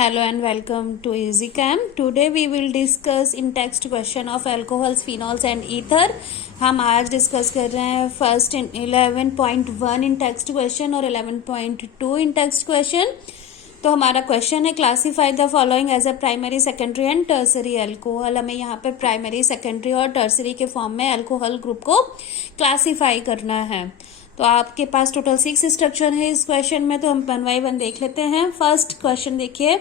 Hello and welcome to EasyCam. Today we will discuss in text question of alcohols, phenols and ether. हम आज discuss कर रहे हैं first 11.1 इन text question और 11.2 इन text question. तो हमारा क्वेश्चन है classify the following as a primary, secondary and tertiary alcohol. हमें यहाँ पे प्राइमरी, सेकेंडरी और टर्सरी के फॉर्म में अल्कोहल ग्रुप को क्लासीफाई करना है. तो आपके पास टोटल 6 स्ट्रक्चर है इस क्वेश्चन में, तो हम 1 बाय 1 देख लेते हैं. फर्स्ट क्वेश्चन देखिए,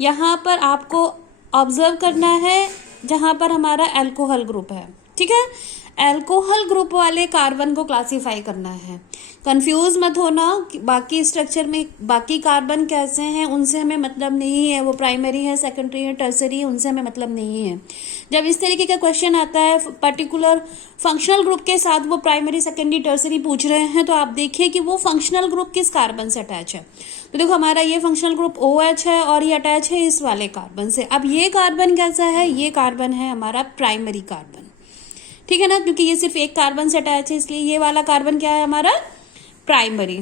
यहाँ पर आपको ऑब्जर्व करना है जहाँ पर हमारा अल्कोहल ग्रुप है. ठीक है, अल्कोहल ग्रुप वाले कार्बन को क्लासीफाई करना है. कंफ्यूज मत होना, बाकी स्ट्रक्चर में बाकी कार्बन कैसे हैं उनसे हमें मतलब नहीं है, वो प्राइमरी है, सेकेंडरी है, टर्सरी है, उनसे हमें मतलब नहीं है. जब इस तरीके का क्वेश्चन आता है पर्टिकुलर फंक्शनल ग्रुप के साथ, वो प्राइमरी, सेकेंडरी, टर्सरी पूछ रहे हैं, तो आप देखिए कि वो फंक्शनल ग्रुप किस कार्बन से अटैच है. तो देखो हमारा ये फंक्शनल ग्रुप OH है और ये अटैच है इस वाले कार्बन से. अब ये कार्बन कैसा है, ये कार्बन है हमारा प्राइमरी कार्बन. ठीक है ना, क्योंकि ये सिर्फ एक कार्बन से अटैच है, इसलिए ये वाला कार्बन क्या है हमारा प्राइमरी.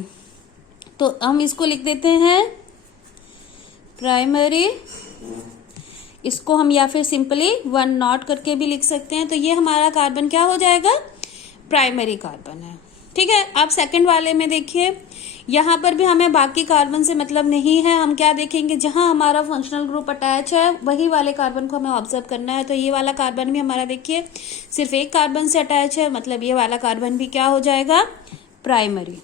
तो हम इसको लिख देते हैं प्राइमरी. इसको हम या फिर सिंपली 1 नॉट करके भी लिख सकते हैं. तो ये हमारा कार्बन क्या हो जाएगा, प्राइमरी कार्बन है. ठीक है, अब सेकंड वाले में देखिए, यहाँ पर भी हमें बाकी कार्बन से मतलब नहीं है. हम क्या देखेंगे, जहां हमारा फंक्शनल ग्रुप अटैच है वही वाले कार्बन को हमें ऑब्जर्व करना है. तो ये वाला कार्बन भी हमारा देखिए सिर्फ एक कार्बन से अटैच है, मतलब ये वाला कार्बन भी क्या हो जाएगा, प्राइमरी.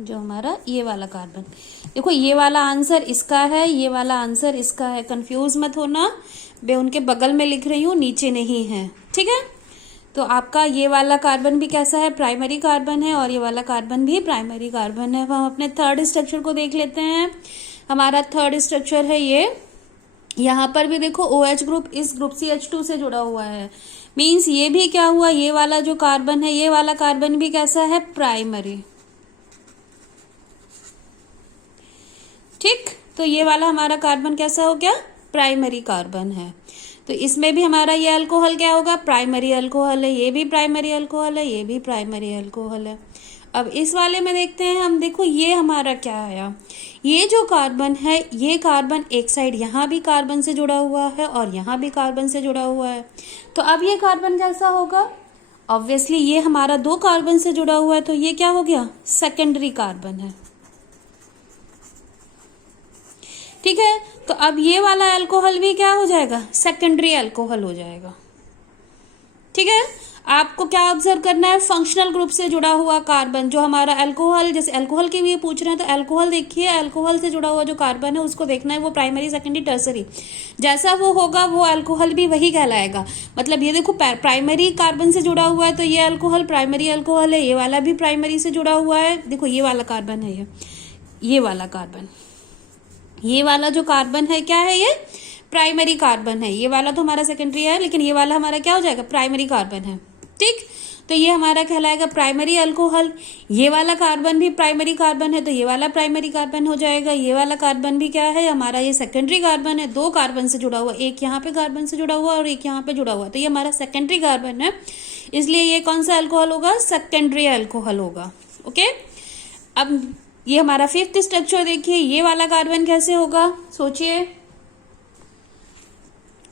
जो हमारा ये वाला कार्बन, देखो ये वाला आंसर इसका है, ये वाला आंसर इसका है. कंफ्यूज मत होना, मैं उनके बगल में लिख रही हूँ, नीचे नहीं है. ठीक है, तो आपका ये वाला कार्बन भी कैसा है, प्राइमरी कार्बन है, और ये वाला कार्बन भी प्राइमरी कार्बन है. हम अपने थर्ड स्ट्रक्चर को देख लेते हैं. हमारा थर्ड स्ट्रक्चर है ये. यहाँ पर भी देखो OH ग्रुप इस ग्रुप CH2 से जुड़ा हुआ है. मीन्स ये भी क्या हुआ, ये वाला जो कार्बन है, ये वाला कार्बन भी कैसा है, प्राइमरी. ठीक, तो ये वाला हमारा कार्बन कैसा हो गया, प्राइमरी कार्बन है. तो इसमें भी हमारा ये अल्कोहल क्या होगा, प्राइमरी अल्कोहल है. ये भी प्राइमरी अल्कोहल है, ये भी प्राइमरी अल्कोहल है. अब इस वाले में देखते हैं हम, देखो ये हमारा क्या आया, ये जो कार्बन है, ये कार्बन एक साइड यहाँ भी कार्बन से जुड़ा हुआ है और यहाँ भी कार्बन से जुड़ा हुआ है. तो अब ये कार्बन कैसा होगा, ऑब्वियसली ये हमारा 2 कार्बन से जुड़ा हुआ है, तो ये क्या हो गया, सेकेंडरी कार्बन है. ठीक है, तो अब ये वाला अल्कोहल भी क्या हो जाएगा, सेकेंडरी अल्कोहल हो जाएगा. ठीक है, आपको क्या ऑब्जर्व करना है, फंक्शनल ग्रुप से जुड़ा हुआ कार्बन जो हमारा अल्कोहल, जैसे अल्कोहल के लिए पूछ रहे हैं, तो अल्कोहल देखिए, अल्कोहल से जुड़ा हुआ जो कार्बन है उसको देखना है, वो प्राइमरी, सेकेंडरी, टर्सरी जैसा वो होगा वो अल्कोहल भी वही कहलाएगा. मतलब ये देखो प्राइमरी कार्बन से जुड़ा हुआ है, तो ये अल्कोहल प्राइमरी अल्कोहल है. ये वाला भी प्राइमरी से जुड़ा हुआ है, देखो ये वाला कार्बन है, ये वाला कार्बन, ये वाला जो कार्बन है क्या है, ये प्राइमरी कार्बन है. ये वाला तो हमारा सेकेंडरी है, लेकिन ये वाला हमारा क्या हो जाएगा, प्राइमरी कार्बन है. ठीक, तो ये हमारा कहलाएगा प्राइमरी अल्कोहल. ये वाला कार्बन भी प्राइमरी कार्बन है, तो ये वाला प्राइमरी कार्बन हो जाएगा. ये वाला कार्बन भी क्या है हमारा, ये सेकेंडरी कार्बन है. 2 कार्बन से जुड़ा हुआ, एक यहाँ पे कार्बन से जुड़ा हुआ और एक यहाँ पे जुड़ा हुआ, तो ये हमारा सेकेंडरी कार्बन है. इसलिए ये कौन सा अल्कोहल होगा, सेकेंडरी अल्कोहल होगा. ओके, अब ये हमारा 5th स्ट्रक्चर देखिए, ये वाला कार्बन कैसे होगा, सोचिए.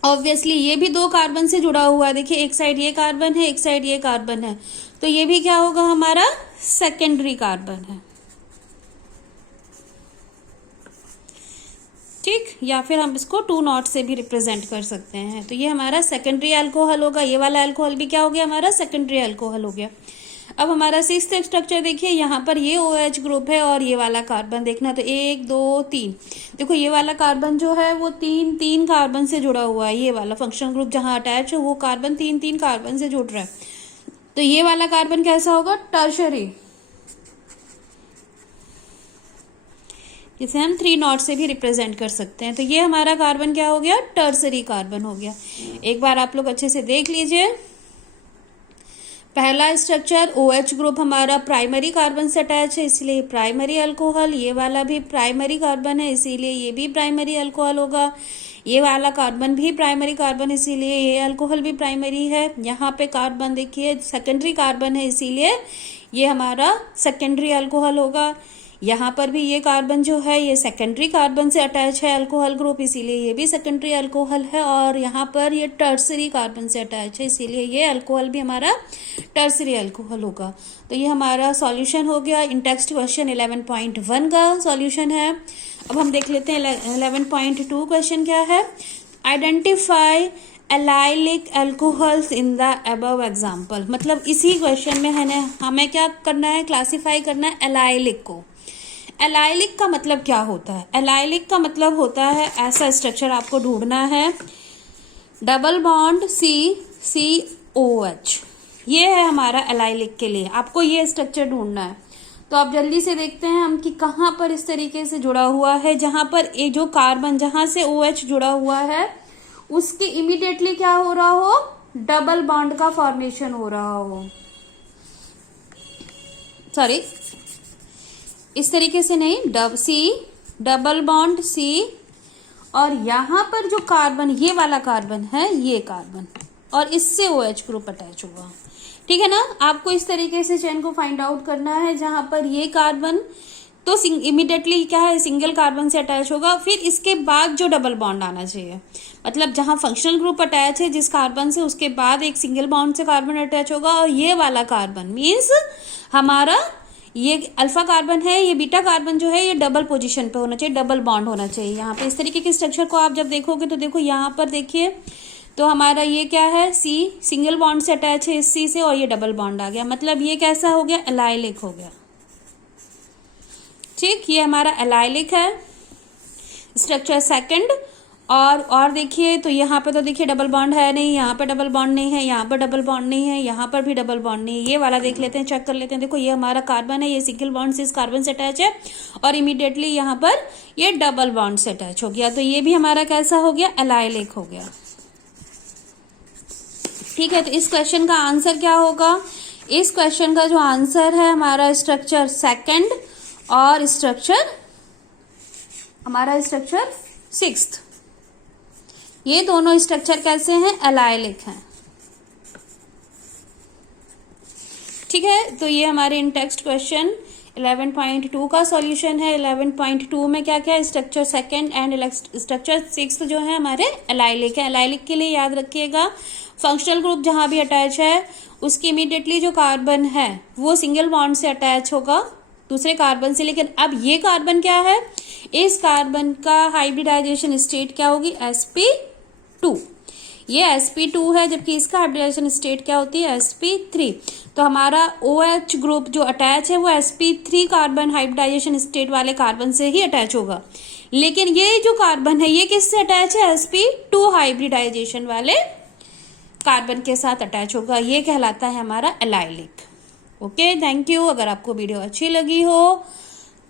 ऑब्वियसली ये भी 2 कार्बन से जुड़ा हुआ है. देखिए एक साइड ये कार्बन है, एक साइड ये कार्बन है, तो ये भी क्या होगा हमारा, सेकेंडरी कार्बन है. ठीक, या फिर हम इसको 2 नॉट से भी रिप्रेजेंट कर सकते हैं. तो ये हमारा सेकेंडरी अल्कोहल होगा. ये वाला अल्कोहल भी क्या हो गया, हमारा सेकेंडरी अल्कोहल हो गया. अब हमारा 6th स्ट्रक्चर देखिए, यहाँ पर ये OH ग्रुप है और ये वाला कार्बन देखना, तो 1 2 3, देखो ये वाला कार्बन जो है वो 3 कार्बन से जुड़ा हुआ है. ये वाला फंक्शनल ग्रुप जहाँ अटैच है वो कार्बन 3 कार्बन से जुड़ रहा है. तो ये वाला कार्बन कैसा होगा, टर्शरी, जिसे हम 3 नॉट से भी रिप्रेजेंट कर सकते हैं. तो ये हमारा कार्बन क्या हो गया, टर्सरी कार्बन हो गया. एक बार आप लोग अच्छे से देख लीजिए. पहला स्ट्रक्चर OH ग्रुप हमारा प्राइमरी कार्बन से अटैच है, इसलिए प्राइमरी अल्कोहल. ये वाला भी प्राइमरी कार्बन है, इसीलिए ये भी प्राइमरी अल्कोहल होगा. ये वाला कार्बन भी प्राइमरी कार्बन, इसीलिए ये अल्कोहल भी प्राइमरी है. यहाँ पे कार्बन देखिए सेकेंडरी कार्बन है, इसीलिए ये हमारा सेकेंडरी अल्कोहल होगा। यहाँ पर भी ये कार्बन जो है ये सेकेंडरी कार्बन से अटैच है अल्कोहल ग्रुप, इसीलिए ये भी सेकेंडरी अल्कोहल है। और यहाँ पर ये टर्सरी कार्बन से अटैच है, इसीलिए ये अल्कोहल भी हमारा टर्सरी अल्कोहल होगा। तो ये हमारा सॉल्यूशन हो गया। इन टेक्स्ट क्वेश्चन 11.1 का सॉल्यूशन है। अब हम देख लेते हैं 11.2 क्वेश्चन क्या है। Identify allylic alcohols in the above example. मतलब इसी क्वेश्चन में हमें क्या करना है, क्लासिफाई करना है एलाइलिक को। एलाइलिक का मतलब क्या होता है? एलाइलिक का मतलब होता है ऐसा स्ट्रक्चर आपको ढूंढना है, डबल बॉन्ड CCOH। ये है हमारा एलाइलिक के लिए, आपको ये स्ट्रक्चर ढूंढना है। तो आप जल्दी से देखते हैं हम कि कहाँ पर इस तरीके से जुड़ा हुआ है, जहां पर ये जो कार्बन जहां से OH जुड़ा हुआ है उसके इमीडिएटली क्या हो रहा हो, डबल बॉन्ड का फॉर्मेशन हो रहा हो। सॉरी, इस तरीके से नहीं, डबल बॉन्ड C, और यहां पर जो कार्बन ये वाला कार्बन है, ये कार्बन, और इससे OH ग्रुप अटैच होगा। ठीक है ना। आपको इस तरीके से चेन को फाइंड आउट करना है, जहां पर ये कार्बन तो इमीडिएटली क्या है, सिंगल कार्बन से अटैच होगा, फिर इसके बाद जो डबल बॉन्ड आना चाहिए, मतलब जहां फंक्शनल ग्रुप अटैच है जिस कार्बन से, उसके बाद एक सिंगल बॉन्ड से कार्बन अटैच होगा। और ये वाला कार्बन मीन्स हमारा ये अल्फा कार्बन है, ये बीटा कार्बन जो है ये डबल पोजीशन पे होना चाहिए, डबल बॉन्ड होना चाहिए। यहाँ पे इस तरीके के स्ट्रक्चर को आप जब देखोगे तो देखो यहाँ पर देखिए, तो हमारा ये क्या है, C सिंगल बॉन्ड से अटैच है इस C से, और ये डबल बॉन्ड आ गया, मतलब ये कैसा हो गया, एलाइलिक हो गया। ठीक, ये हमारा एलाइलिक है स्ट्रक्चर सेकंड। और देखिए तो यहाँ पे तो देखिए डबल बॉन्ड है नहीं, यहाँ पे डबल बॉन्ड नहीं है, यहाँ पर डबल बॉन्ड नहीं है, यहाँ पर भी डबल बॉन्ड नहीं है। ये वाला देख लेते हैं, चेक कर लेते हैं। देखो ये हमारा कार्बन है, ये सिंगल बॉन्ड से इस कार्बन से अटैच है, और इमीडिएटली यहाँ पर ये डबल बॉन्ड से अटैच हो गया, तो ये भी हमारा कैसा हो गया, एलाइलिक हो गया। ठीक है, तो इस क्वेश्चन का आंसर क्या होगा? इस क्वेश्चन का जो आंसर है हमारा स्ट्रक्चर सेकंड और हमारा स्ट्रक्चर सिक्स्थ, ये दोनों स्ट्रक्चर कैसे हैं, एलाइलिक हैं। ठीक है, तो ये हमारे इन टेक्स्ट क्वेश्चन 11.2 का सॉल्यूशन है। 11.2 में क्या क्या, structure second and structure sixth जो है हमारे एलाइलिक है। एलाइलिक के लिए याद रखिएगा, फंक्शनल ग्रुप जहां भी अटैच है उसकी इमीडिएटली जो कार्बन है वो सिंगल बॉन्ड से अटैच होगा दूसरे कार्बन से। लेकिन अब ये कार्बन क्या है, इस कार्बन का हाइब्रिडाइजेशन स्टेट क्या होगी, sp2। ये sp2 है, जबकि इसका हाइब्रिडाइजेशन स्टेट क्या होती है, sp3। तो हमारा OH ग्रुप जो अटैच है वो sp3 कार्बन हाइब्रिडाइजेशन स्टेट वाले कार्बन से ही अटैच होगा। लेकिन ये जो कार्बन है ये किससे अटैच है, sp2 हाइब्रिडाइजेशन वाले कार्बन के साथ अटैच होगा। ये कहलाता है हमारा एलाइलिक। Okay, thank you. अगर आपको वीडियो अच्छी लगी हो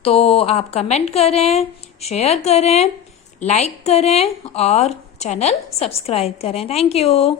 तो आप कमेंट करें, शेयर करें, लाइक करें और चैनल सब्सक्राइब करें। Thank you.